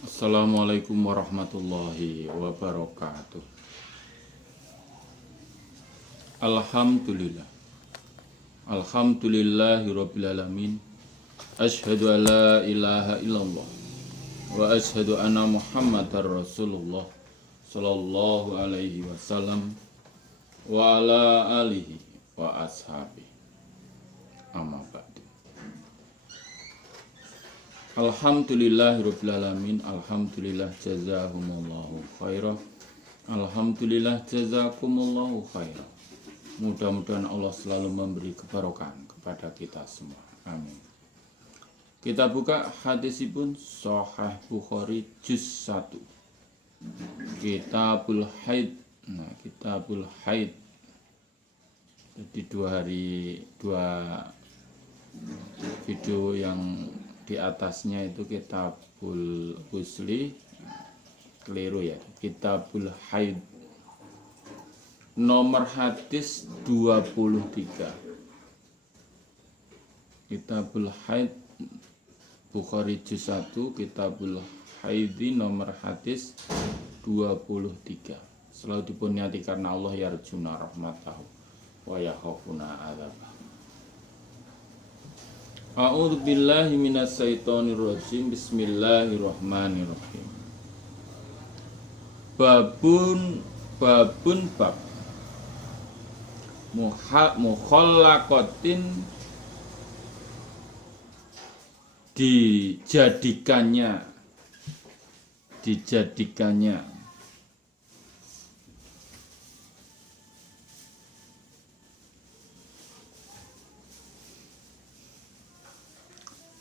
Assalamualaikum warahmatullahi wabarakatuh. Alhamdulillah. Alhamdulillahirabbil alamin. Asyhadu an la ilaha illallah wa asyhadu anna Muhammadar Rasulullah sallallahu alaihi wasallam wa ala alihi wa ashabihi. Amma ba'du. Alhamdulillahirabbil alamin. Alhamdulillah jazakumullahu khairan. Alhamdulillah jazakumullahu khairan. Mudah-mudahan Allah selalu memberi kebarokahan kepada kita semua. Amin. Kita buka hadisipun Sahih Bukhari juz 1. Kitabul Haid. Nah, Kitabul Haid. Jadi dua video yang di atasnya itu Kitabul Husli, keliru ya, Kitabul Haid. Nomor hadis 23. Kitabul Haid Bukhari juz 1, Kitabul Haidi nomor hadis 23. Selalu dipunyati karena Allah yarjuna rahmatahu wa yakhafuna adzabah. A'udzu billahi minas syaitonir rajim. Bismillahirrahmanirrahim. Babun bab mukhallaqatin, dijadikannya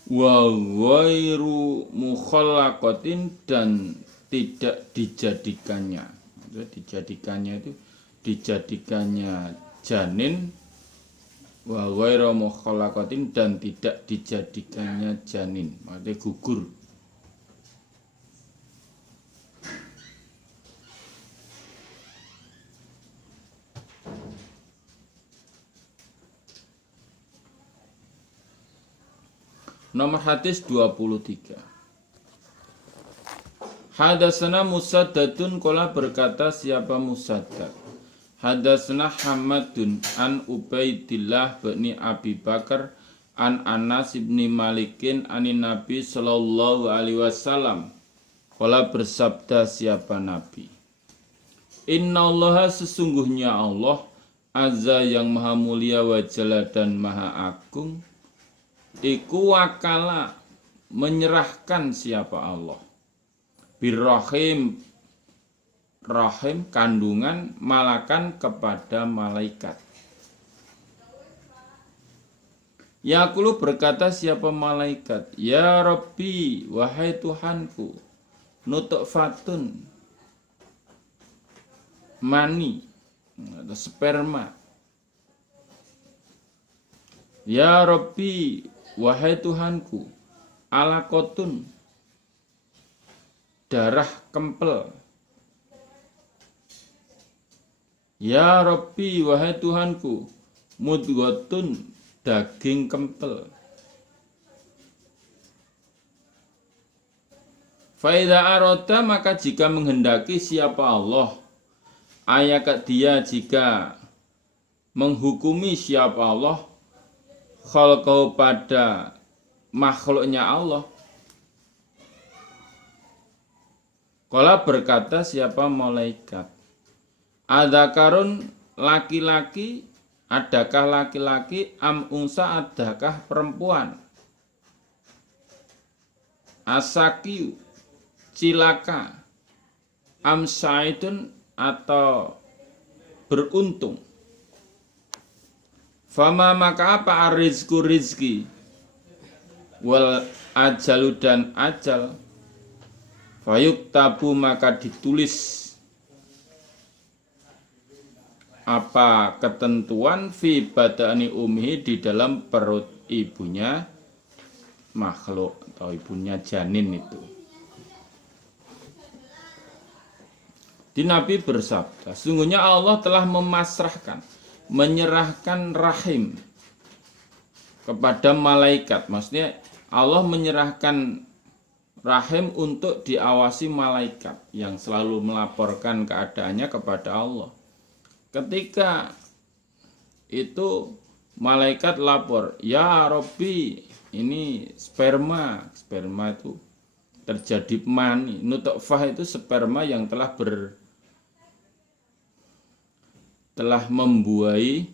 wa ghairu mukhallaqatin, dan tidak dijadikannya. Dijadikannya itu dijadikannya janin, wa ghairu mukhallaqatin, dan tidak dijadikannya janin, maksudnya gugur. Nomor hadis 23. Hadatsana Musaddadun, qala berkata siapa Musaddad. Hadatsana Hamadun an Ubaidillah bin Abi Bakar an Anas bin Malikin anin Nabi sallallahu alaihi wasallam. Qala bersabda siapa Nabi. Innallaha, sesungguhnya Allah, azza yang maha mulia wa jalla dan maha agung, iku wakala menyerahkan siapa Allah birrahim, rahim kandungan, malakan kepada malaikat. Yaqulu berkata siapa malaikat, ya Rabbi, wahai Tuhanku, nutfatun, mani atau sperma. Ya Rabbi, wahai Tuhanku, alaqatun, darah kempel. Ya Rabbi, wahai Tuhanku, mudghatun, daging kempel. Faida arota, maka jika menghendaki siapa Allah, ayakat dia jika menghukumi siapa Allah, khalqahu pada makhluknya Allah. Qala berkata siapa malaikat, adzakarun, laki-laki, adakah laki-laki, am unsa, adakah perempuan, asakiu, cilaka, am saidun, atau beruntung. Fama, maka apa, arizku, rizki, wal ajalu, dan ajal, fayuk tabu, maka ditulis apa ketentuan fi badani umhi, di dalam perut ibunya makhluk atau ibunya janin itu. Di Nabi bersabda, sungguhnya Allah telah memasrahkan, menyerahkan rahim kepada malaikat. Maksudnya Allah menyerahkan rahim untuk diawasi malaikat yang selalu melaporkan keadaannya kepada Allah. Ketika itu malaikat lapor, ya Robbi, ini sperma itu terjadi mani. Nutfah itu sperma yang telah membuahi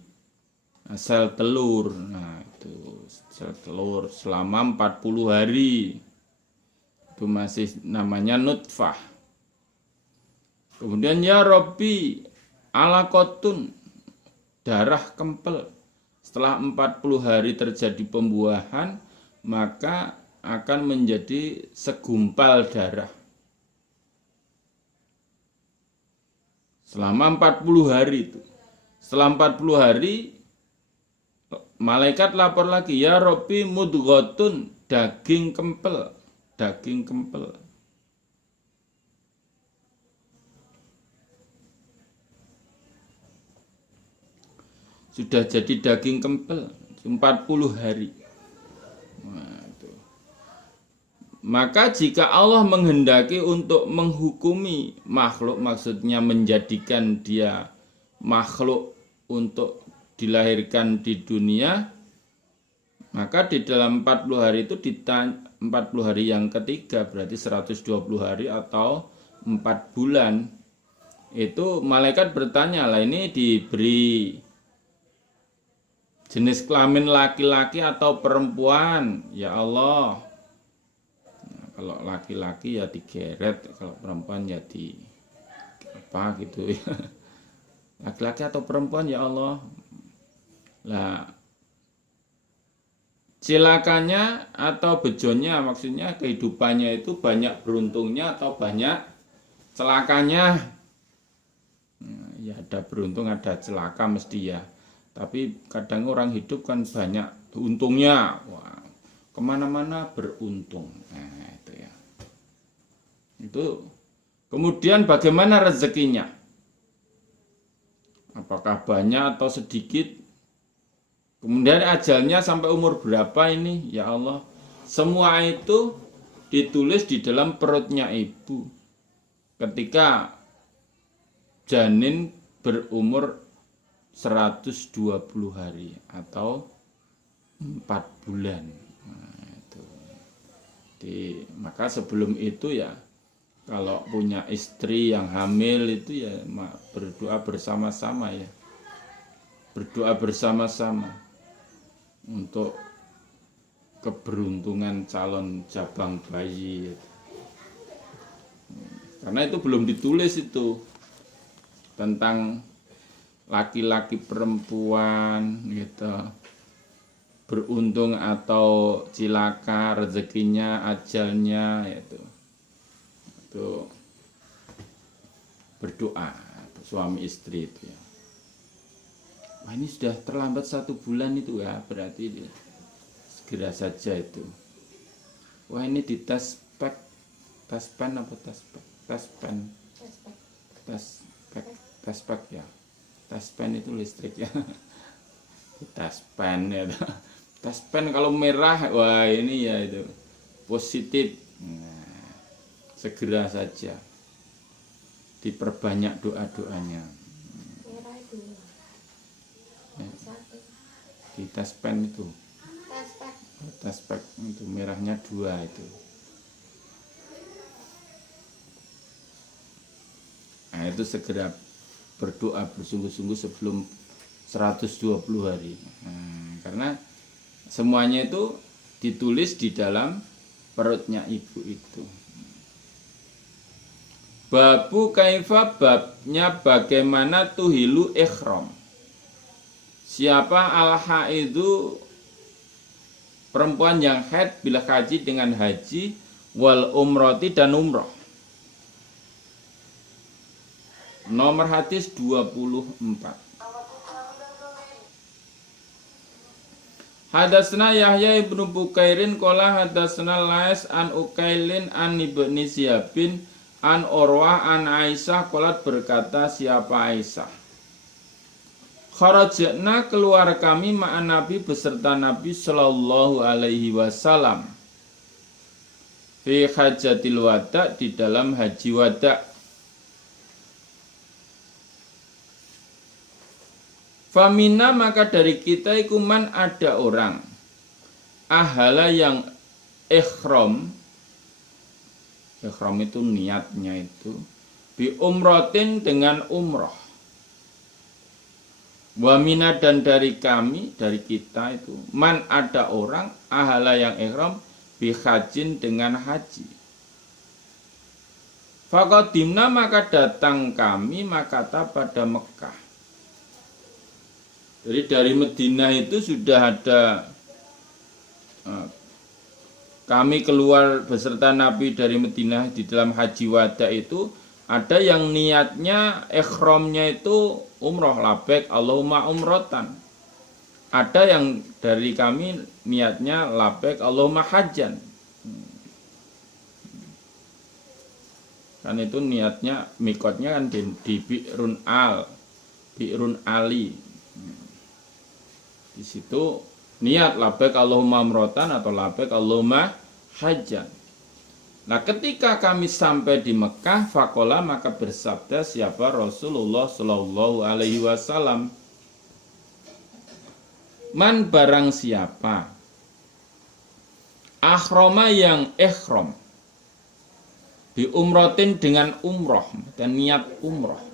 sel telur. Nah, itu sel telur selama 40 hari. Itu masih namanya nutfah. Kemudian ya Robbi, alaqatun, darah kempel. Setelah 40 hari terjadi pembuahan, maka akan menjadi segumpal darah. Selama 40 hari itu. Setelah 40 hari, malaikat lapor lagi, ya Robbi mudghatun, daging kempel. Sudah jadi daging kempel 40 hari. Nah, itu. Maka jika Allah menghendaki untuk menghukumi makhluk, maksudnya menjadikan dia makhluk untuk dilahirkan di dunia, maka di dalam 40 hari itu 40 hari yang ketiga berarti 120 hari atau 4 bulan. Itu malaikat bertanya, lah ini diberi jenis kelamin laki-laki atau perempuan? Ya Allah. Nah, kalau laki-laki ya digeret, kalau perempuan ya di apa gitu ya. Laki-laki atau perempuan ya Allah. Lah cilakanya atau bejonnya, maksudnya kehidupannya itu banyak beruntungnya atau banyak celakanya. Nah, ya ada beruntung ada celaka mesti ya. Tapi kadang orang hidup kan banyak untungnya. Wah, kemana-mana beruntung. Nah, itu ya. Itu kemudian bagaimana rezekinya? Apakah banyak atau sedikit? Kemudian ajalnya sampai umur berapa ini? Ya Allah, semua itu ditulis di dalam perutnya ibu. Ketika janin berumur 120 hari atau 4 bulan. Nah, itu. Maka sebelum itu ya, kalau punya istri yang hamil itu ya berdoa bersama-sama ya. Berdoa bersama-sama untuk keberuntungan calon jabang bayi. Karena itu belum ditulis itu tentang laki-laki perempuan gitu, beruntung atau cilaka, rezekinya, ajalnya itu berdoa suami istri itu ya. Wah, ini sudah terlambat 1 bulan itu ya, berarti segera saja itu. Wah, ini di tes pen ya. Tes pen itu listrik ya. Tes pen ya. Tes pen kalau merah, wah ini ya itu positif. Nah, segera saja diperbanyak doa-doanya. Ya. Di tes pen itu. Tes pen itu merahnya 2 itu. Nah, itu segera berdoa bersungguh-sungguh sebelum 120 hari. Nah, karena semuanya itu ditulis di dalam perutnya ibu itu. Babu kaifa, babnya bagaimana tuhilu ikhram. Siapa al-haidu, perempuan yang haid bila haji dengan haji, wal umrati dan umrah. Nomor hadis 24. Hadasna Yahya ibnu Bukairin qala hadasna Lais an Ukailin an ibni Syihab an Urwah an Aisyah qalat, berkata siapa Aisyah, kharajna, keluar kami ma'an Nabi beserta Nabi sallallahu alaihi wasallam, fi hajatil wada, di dalam haji wada. Famina, maka dari kita ikuman ada orang ahala yang ikhram. Ikhram itu niatnya itu bi umrotin, dengan umroh. Wamina, dan dari kami, dari kita itu man, ada orang ahala yang ikhram bi hajin, dengan haji. Faqadimna, maka datang kami makata pada Mekah. Jadi dari Madinah itu sudah ada, kami keluar beserta Nabi dari Madinah di dalam haji wada itu, ada yang niatnya ikhramnya itu umroh, labbaik Allahumma umrotan. Ada yang dari kami niatnya labbaik Allahumma hajjan. Kan itu niatnya, mikotnya kan di Bi'run Ali. Di situ niat labbaik Allahumma umrotan atau labbaik Allahumma hajjan. Nah, ketika kami sampai di Mekah, faqala, maka bersabda siapa? Rasulullah Shallallahu Alaihi Wasallam, man, barang siapa akhroma, yang ikhram bi umrotin, dengan umroh dan niat umroh,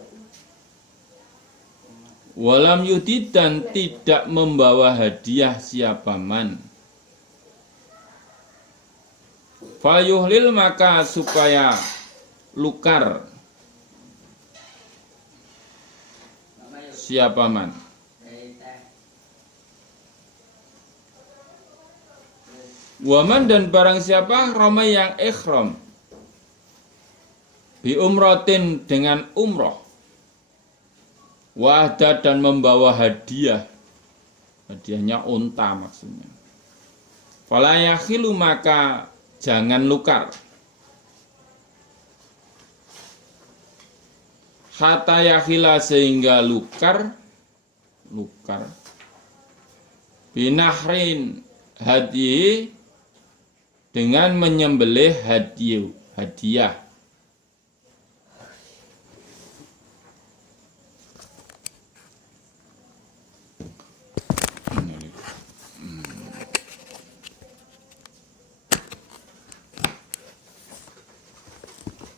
walam yudi, dan tidak membawa hadiah siapa man, fayuhlil, maka supaya lukar siapa man. Waman, dan barang siapa roma yang ikhram bi umrotin, dengan umroh, wahda, dan membawa hadiah, hadiahnya unta maksudnya, fala yakhilu, maka jangan lukar, hatta yakhila, sehingga lukar binahrin hadiah, dengan menyembelih hadiah.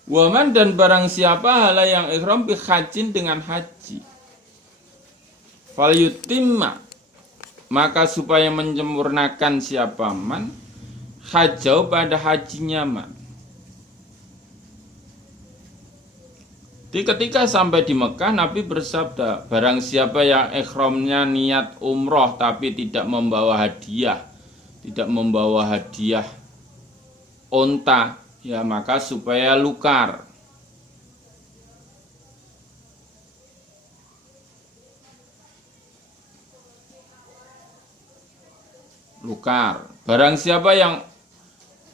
Waman, dan barang siapa hala yang ikhram bi hajin, dengan haji, fal yutimma, maka supaya menyempurnakan siapa man hajau, pada hajinya man. Jadi ketika sampai di Mekah, Nabi bersabda, barang siapa yang ikhramnya niat umroh tapi tidak membawa hadiah, unta, ya maka supaya lukar. Barang siapa yang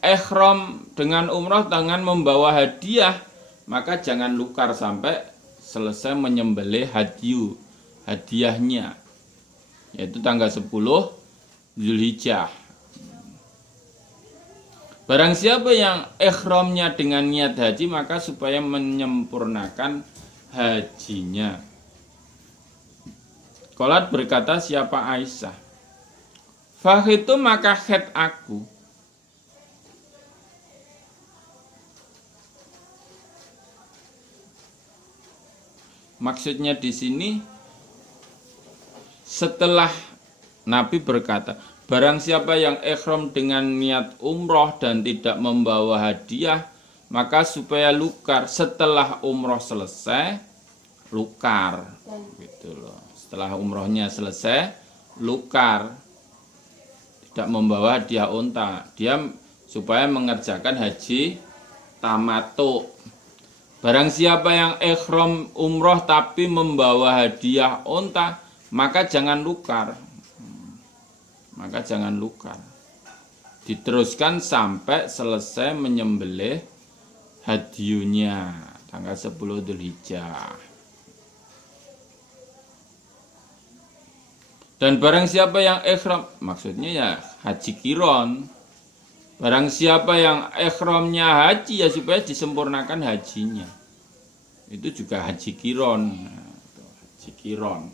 ikhram dengan umroh dengan membawa hadiah, maka jangan lukar sampai selesai menyembelih hadiahnya, yaitu tanggal 10 Zulhijjah. Barang siapa yang ikhramnya dengan niat haji, maka supaya menyempurnakan hajinya. Qalat, berkata siapa Aisyah, fakhitu, maka khed aku. Maksudnya di sini, setelah Nabi berkata, barang siapa yang ikhram dengan niat umroh dan tidak membawa hadiah, maka supaya lukar. Setelah umroh selesai, lukar. Gitu loh. Setelah umrohnya selesai, lukar. Tidak membawa hadiah unta. Dia supaya mengerjakan haji tamattu. Barang siapa yang ikhram umroh tapi membawa hadiah unta, maka jangan lukar. Diteruskan sampai selesai menyembelih hadiunya tanggal 10 Dzulhijjah. Dan barang siapa yang ikhram, maksudnya ya haji qiron, Barang siapa yang ihramnya haji ya supaya disempurnakan hajinya. Itu juga haji kiron. Haji kiron.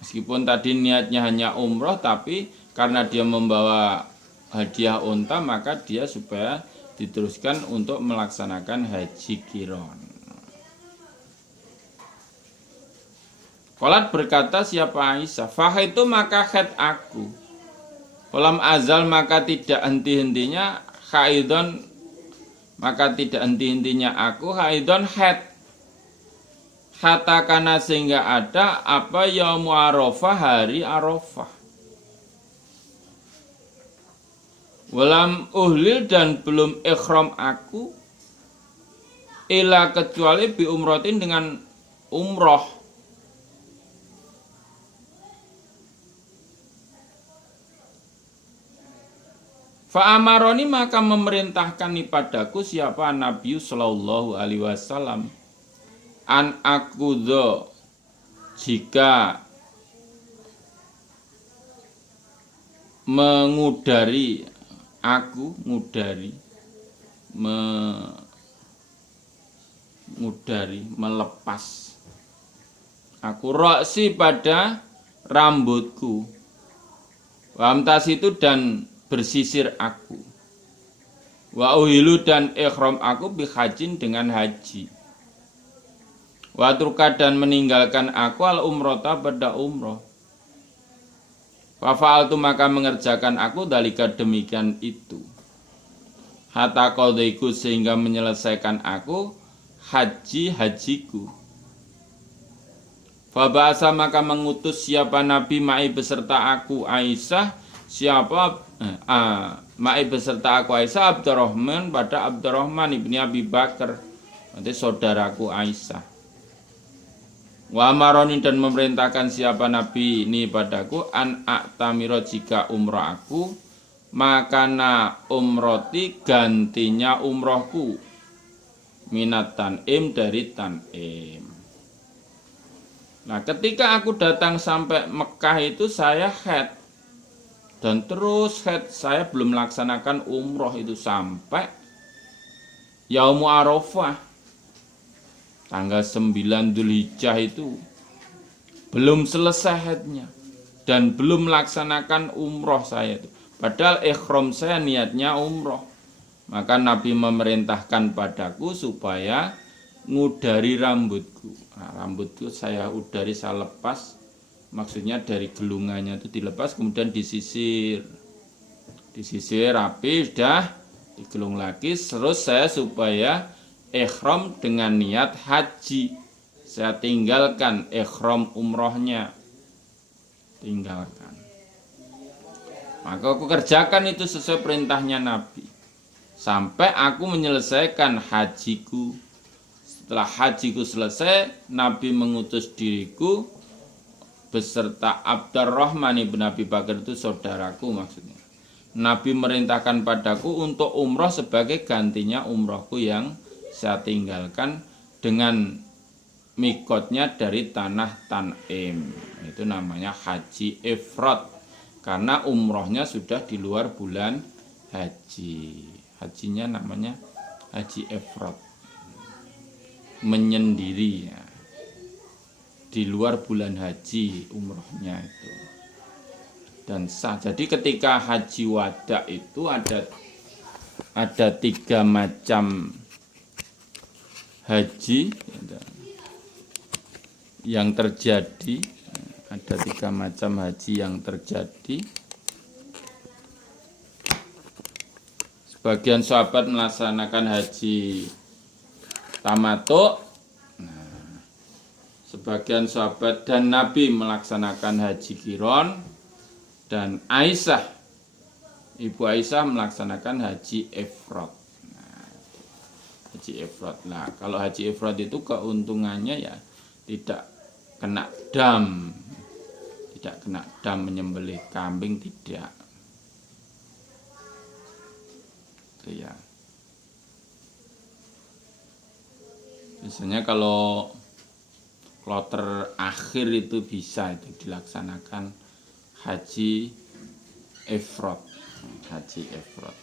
Meskipun tadi niatnya hanya umroh, tapi karena dia membawa hadiah unta, maka dia supaya diteruskan untuk melaksanakan haji kiron. Qalat berkata siapa Aisyah, fahaitu maka haid aku. Falam azal maka tidak henti-hentinya haidon, maka tidak henti-hentinya aku haidon haid. Hatta kana sehingga ada apa yaumu Arafah, hari Arafah. Walam uhlil dan belum ikhram aku ila kecuali bi umrotin dengan umroh. Fa'amaroni maka memerintahkan padaku siapa Nabi Sallallahu Alaihi Wasallam an akudho jika mengudari aku melepas aku roksi pada rambutku wamtas itu dan bersisir aku wa uhilu dan ikhram aku bihajin dengan haji wa turka dan meninggalkan aku al umrota pada umroh wa fa'altu maka mengerjakan aku dalika demikian itu hatta qadaiku sehingga menyelesaikan aku hajiku fa ba'asa maka mengutus siapa nabi ma'i beserta aku Aisyah ma'i beserta aku Aisyah Abdurrahman pada Abdurrahman ibni Abi Bakar, nanti saudaraku Aisyah. Wa amaroni dan memerintahkan siapa Nabi ini padaku an a'tamiro jika umrah aku makana umroti gantinya umrohku minat tan'im dari tan'im. Nah ketika aku datang sampai Mekah itu saya haid. Dan terus saya belum melaksanakan umroh itu sampai Yaumu Arafah tanggal 9 Dzulhijjah itu belum selesai haidnya dan belum melaksanakan umroh saya itu. Padahal ikhram saya niatnya umroh. Maka Nabi memerintahkan padaku supaya ngudari rambutku. Nah, rambutku saya udari, saya lepas. Maksudnya dari gelungannya itu dilepas kemudian disisir rapi, sudah digelung lagi. Terus saya supaya ihram dengan niat haji, saya tinggalkan ihram umrohnya, tinggalkan. Maka aku kerjakan itu sesuai perintahnya Nabi sampai aku menyelesaikan hajiku. Setelah hajiku selesai, Nabi mengutus diriku beserta Abdurrahman ibn Abi Bakar, itu saudaraku maksudnya. Nabi merintahkan padaku untuk umroh sebagai gantinya umrohku yang saya tinggalkan dengan mikotnya dari tanah Tan'im. Itu namanya haji ifrad karena umrohnya sudah di luar bulan haji. Hajinya namanya haji ifrad, menyendiri ya. Di luar bulan haji umrohnya itu dan sah. Jadi ketika haji wada itu ada 3 macam haji yang terjadi. Ada 3 macam haji yang terjadi. Sebagian sahabat melaksanakan haji tamattu. Sebagian sahabat dan Nabi melaksanakan haji kiron, dan Aisyah, ibu Aisyah melaksanakan haji ifrad. Haji ifrad. Nah, kalau haji ifrad itu keuntungannya ya tidak kena dam, menyembelih kambing tidak. Itu ya. Biasanya kalau kloter akhir itu bisa itu dilaksanakan haji ifrad. Haji ifrad.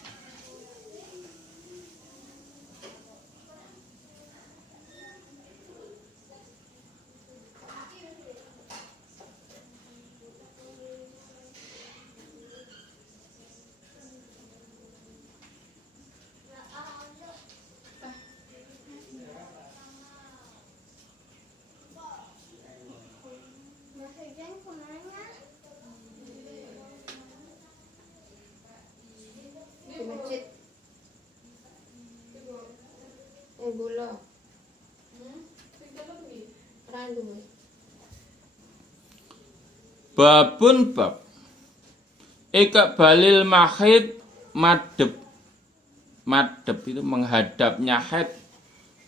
Di masjid. Gula. Randu. Babun bab balil mahid madep. Madep itu menghadapnya haid.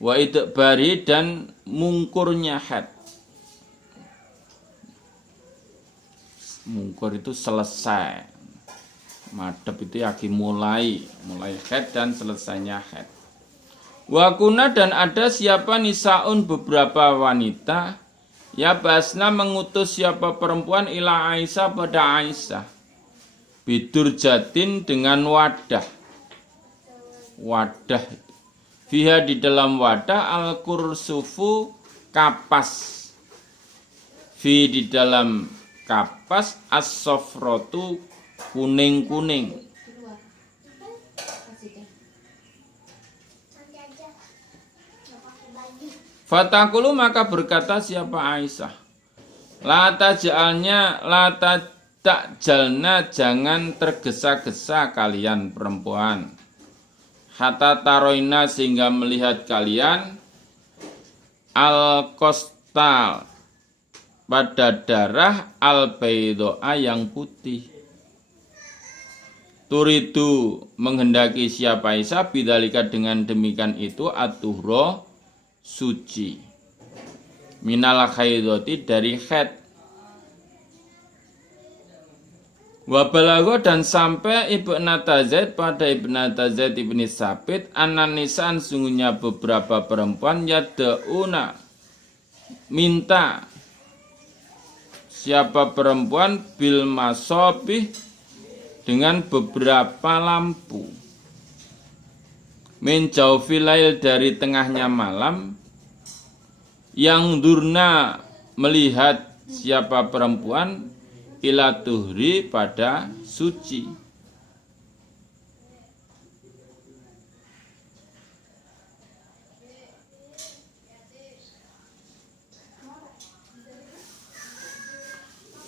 Wa idbari dan mungkurnya haid. Mungkur itu selesai. Madep itu mulai haid dan selesainya haid. Wakuna dan ada siapa nisaun beberapa wanita ya basna mengutus siapa perempuan ila Aisyah pada Aisyah bidur jatin dengan wadah fiha di dalam wadah al kursufu kapas fi di dalam kapas as-sofrotu kuning-kuning. Fatakulu maka berkata siapa Aisyah, lata jalna jangan tergesa-gesa kalian perempuan, hatta taroina sehingga melihat kalian al-kostal pada darah al-baidoa yang putih. Turidu menghendaki siapa Aisyah bidzalika dengan demikian itu atuhro suci minal haidoti dari haid. Wabalago dan sampai Ibnata Zaid pada Ibnata Zaid ibni Sabit ananisan sungguhnya beberapa perempuan yad'una minta siapa perempuan bil masobih dengan beberapa lampu min jaufilail dari tengahnya malam yang durna melihat siapa perempuan ila tuhri pada suci.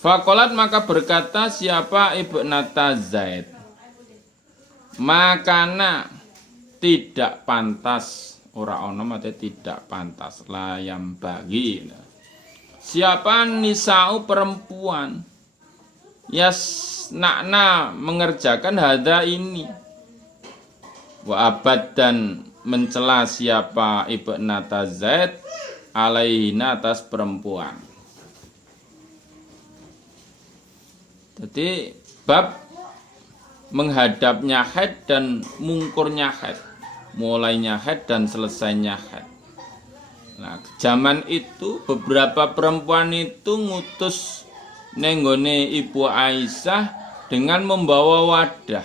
Fakolat maka berkata siapa Ibnata Zaid, makana tidak pantas, ora ono mate tidak pantas layam bagi. Siapa nisau perempuan yasna'na mengerjakan hada ini. Wa abad dan mencela siapa Ibnata Zaid alaihina atas perempuan. Jadi bab menghadapnya haid dan mungkurnya haid, mulainya haid dan selesainya haid. Nah, zaman itu beberapa perempuan itu ngutus nenggone Ibu Aisyah dengan membawa wadah.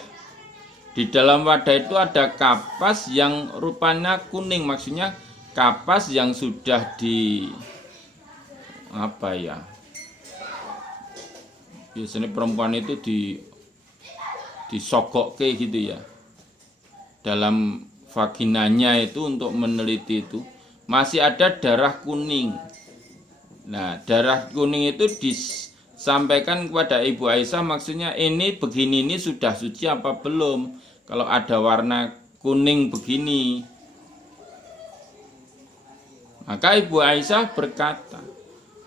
Di dalam wadah itu ada kapas yang rupanya kuning, maksudnya kapas yang sudah biasanya perempuan itu disogok kayak gitu ya, dalam vaginanya itu untuk meneliti itu masih ada darah kuning. Nah, darah kuning itu disampaikan kepada Ibu Aisyah, maksudnya ini begini, ini sudah suci apa belum, kalau ada warna kuning begini. Maka Ibu Aisyah berkata,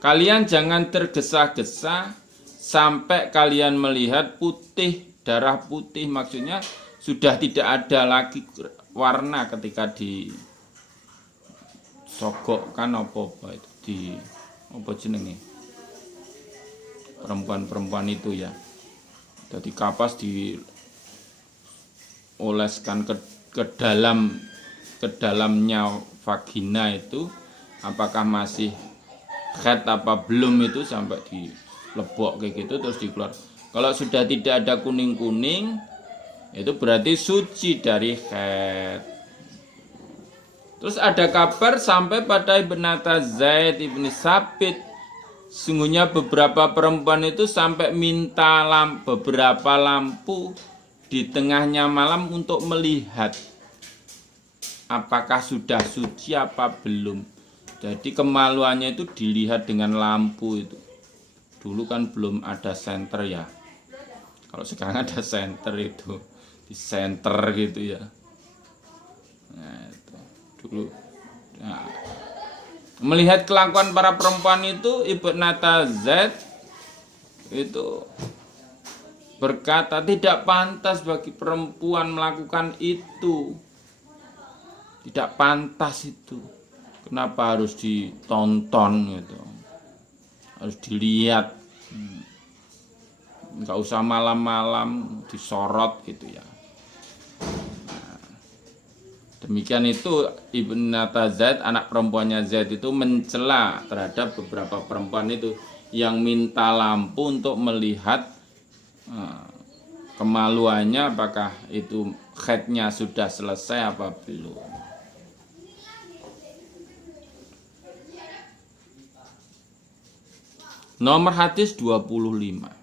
kalian jangan tergesa-gesa sampai kalian melihat putih, darah putih, maksudnya sudah tidak ada lagi warna ketika disogokkan apa itu jenenge perempuan-perempuan itu ya. Jadi kapas dioleskan ke dalamnya vagina itu, apakah masih haid apa belum itu sampai di lebok kayak gitu terus dikeluar. Kalau sudah tidak ada kuning-kuning, itu berarti suci dari haid. Terus ada kabar sampai pada Ibn Zaid Ibn Sabit, sungguhnya beberapa perempuan itu sampai minta beberapa lampu di tengahnya malam untuk melihat apakah sudah suci apa belum. Jadi kemaluannya itu dilihat dengan lampu itu. Dulu kan belum ada senter ya. Kalau sekarang ada senter itu, di senter gitu ya. Nah, itu dulu. Nah, melihat kelakuan para perempuan itu, Ibn Zaid itu berkata tidak pantas bagi perempuan melakukan itu. Tidak pantas itu. Kenapa harus ditonton gitu? Harus dilihat. Enggak usah malam-malam disorot gitu ya. Nah, demikian itu Ibn Zaid, anak perempuannya Zaid itu mencela terhadap beberapa perempuan itu yang minta lampu untuk melihat kemaluannya, apakah itu haidnya sudah selesai apa belum. Nomor hadis 25.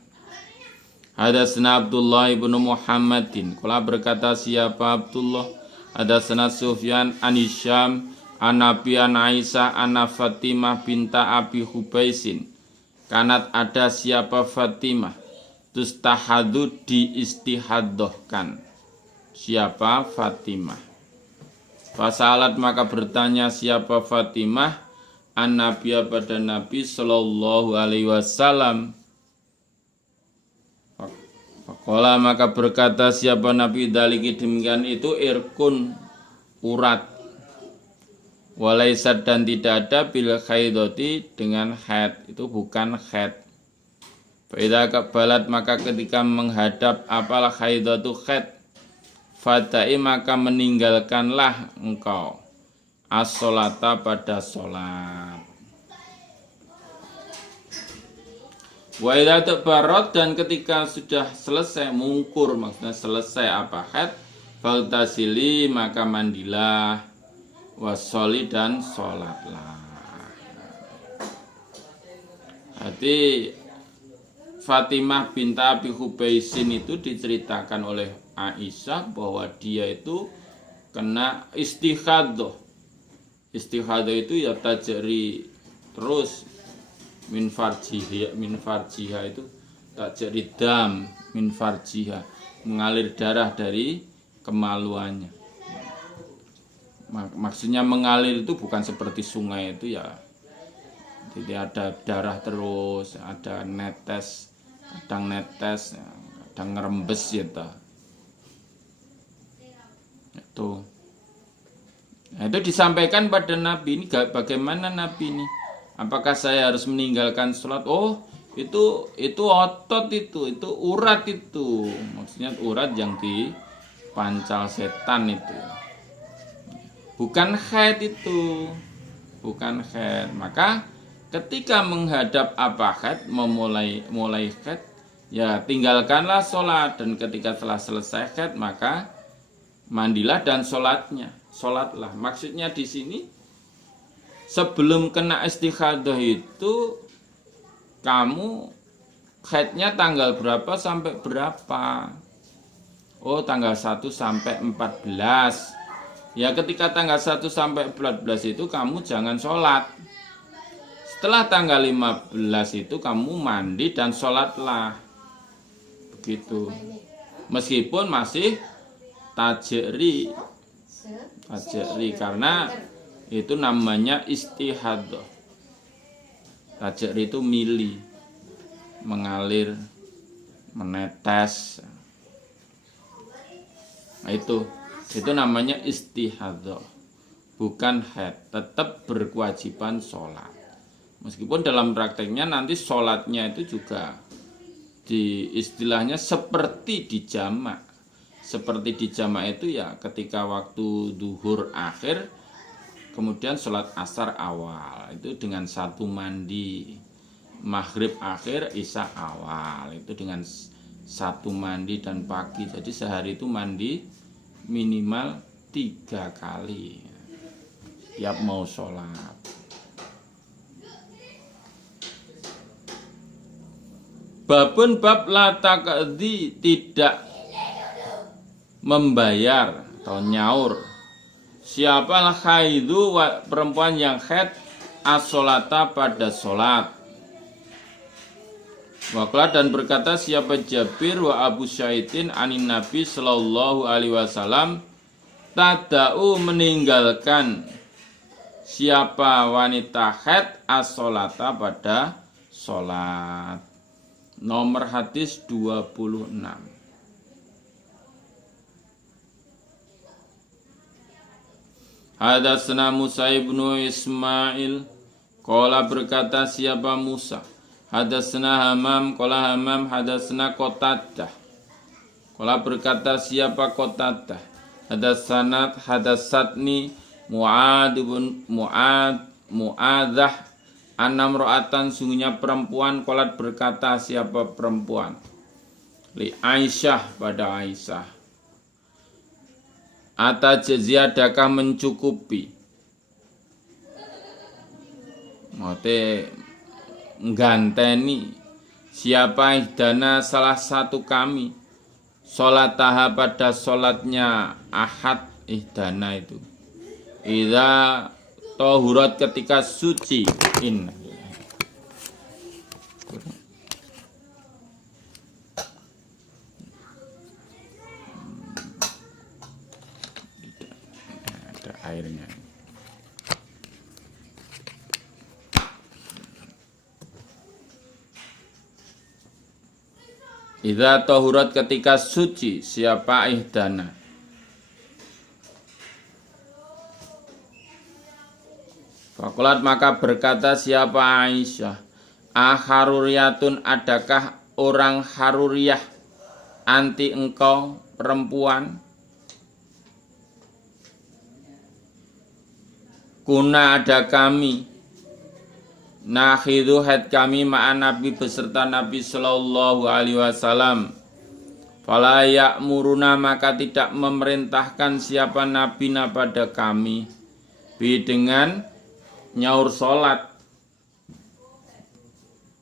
Hadatsana Abdullah ibnu Muhammadin. Qala berkata siapa Abdullah? Hadatsana Sufyan an Hisyam an Nabi an Aisyah an Fatimah binta Abi Hubaisin. Kanat ada siapa Fatimah? Tustahadu diistihadohkan. Siapa Fatimah? Fasalat maka bertanya siapa Fatimah? An Nabiya pada Nabi Sallallahu Alaihi Wasallam. Faqala maka berkata siapa Nabi daliki demikian itu irkun urat. Walaisat dan tidak ada bil haidoti dengan haid, itu bukan haid. Faida kabalat maka ketika menghadap apalah haidotu haid, fadai maka meninggalkanlah engkau as-sholata pada sholat. Wa idza tabarrat dan ketika sudah selesai mungkur, maksudnya selesai apa haid, faltasili maka mandilah, wasoli dan sholatlah. Jadi Fatimah binta Abi Hubaisin itu diceritakan oleh Aisyah bahwa dia itu kena istihadah. Istihadah itu ya tajri terus min farjiha itu tajri dam min farjiha, mengalir darah dari kemaluannya. Maksudnya mengalir itu bukan seperti sungai itu ya. Jadi ada darah terus, ada netes, kadang netes, kadang ngerembes gitu. Itu. Nah, itu disampaikan pada Nabi ini, bagaimana Nabi ini? Apakah saya harus meninggalkan sholat? Oh, itu otot itu urat itu. Maksudnya urat yang dipancal setan itu. Bukan haid itu. Bukan haid. Maka ketika menghadap apa haid, mulai haid, ya tinggalkanlah sholat. Dan ketika telah selesai haid, maka mandilah dan sholatlah. Maksudnya di sini sebelum kena istihadah itu kamu haidnya tanggal berapa sampai berapa? Oh, tanggal 1 sampai 14. Ya ketika tanggal 1 sampai 14 itu kamu jangan sholat. Setelah tanggal 15 itu kamu mandi dan sholatlah. Begitu. Meskipun masih tajri karena itu namanya istihadah. Tajri itu mili, mengalir, menetes. Nah, itu namanya istihadah, bukan haid. Tetap berkewajiban sholat. Meskipun dalam prakteknya nanti sholatnya itu juga di istilahnya seperti di jamak. Seperti di jamak itu ya ketika waktu duhur akhir, kemudian sholat asar awal, itu dengan satu mandi. Maghrib akhir, isya awal, itu dengan 1 mandi dan pagi. Jadi sehari itu mandi minimal 3 kali tiap mau sholat. Babun bab la taqdi, tidak membayar atau nyaur siapa khaidu perempuan yang haid as-sholata pada sholat. Waqala dan berkata siapa Jabir wa Abu Syaidin anin Nabi sallallahu alaihi wasallam, tada'u meninggalkan siapa wanita haid as-sholata pada sholat. Nomor hadis 26. Hadatsana Musa ibnu Ismail, qala berkata siapa Musa, hadatsana Hamam, qala Hamam hadatsana Qatadah, qala berkata siapa Qatadah, hadatsatni Mu'adzah anam ro'atan, sungguhnya perempuan, qalat berkata siapa perempuan, li Aisyah pada Aisyah, atajziadakah mencukupi, ngote ngganteni siapa ihdana salah satu kami, sholataha pada sholatnya ahad, ihdana itu idza tahurat ketika suci. Ada airnya. Idza tahurat ketika suci siapa ihdana. Fakulat maka berkata siapa Aisyah, haruriyatun adakah orang haruriyah, anti engkau perempuan, kuna ada kami, nakhidhu haid kami ma'an Nabi beserta Nabi sallallahu alaihi wasallam, fala ya'muruna maka tidak memerintahkan siapa Nabi pada kami, bi dengan nyaur sholat,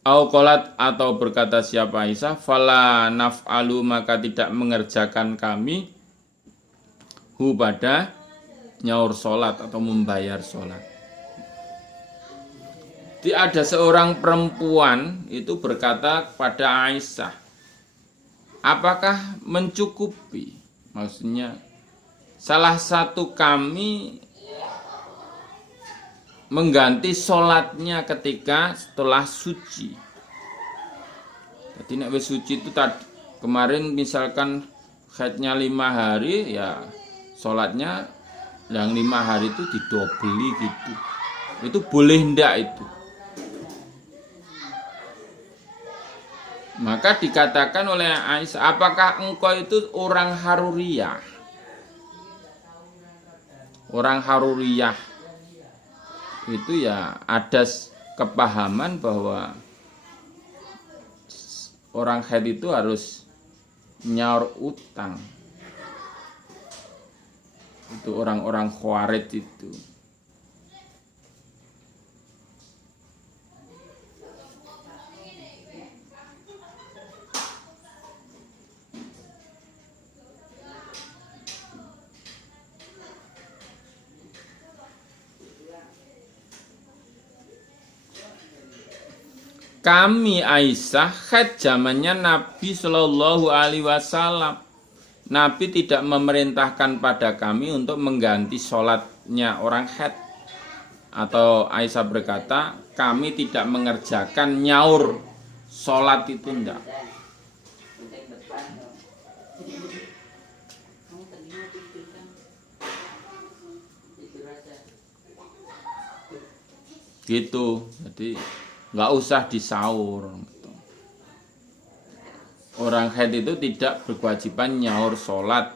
au qolat atau berkata siapa Aisyah, fala naf'alu maka tidak mengerjakan kami, hu pada nyaur sholat atau membayar sholat. Jadi ada seorang perempuan itu berkata kepada Aisyah, apakah mencukupi? Maksudnya salah satu kami mengganti sholatnya ketika setelah suci. Jadi nek wis suci itu tadi kemarin misalkan haidnya 5 hari, ya sholatnya yang 5 hari itu didobeli gitu. Itu boleh ndak itu? Maka dikatakan oleh Aisyah, apakah engkau itu orang haruriyah? Orang haruriyah itu ya ada kepahaman bahwa orang haid itu harus nyaur utang. Itu orang-orang khawarij itu. Kami Aisyah haid zamannya Nabi Shallallahu Alaihi Wasallam. Nabi tidak memerintahkan pada kami untuk mengganti sholatnya orang haid. Atau Aisyah berkata, kami tidak mengerjakan nyaur sholat itu enggak. Gitu, jadi nggak usah disaur. Orang haid itu tidak berkewajiban nyaur sholat.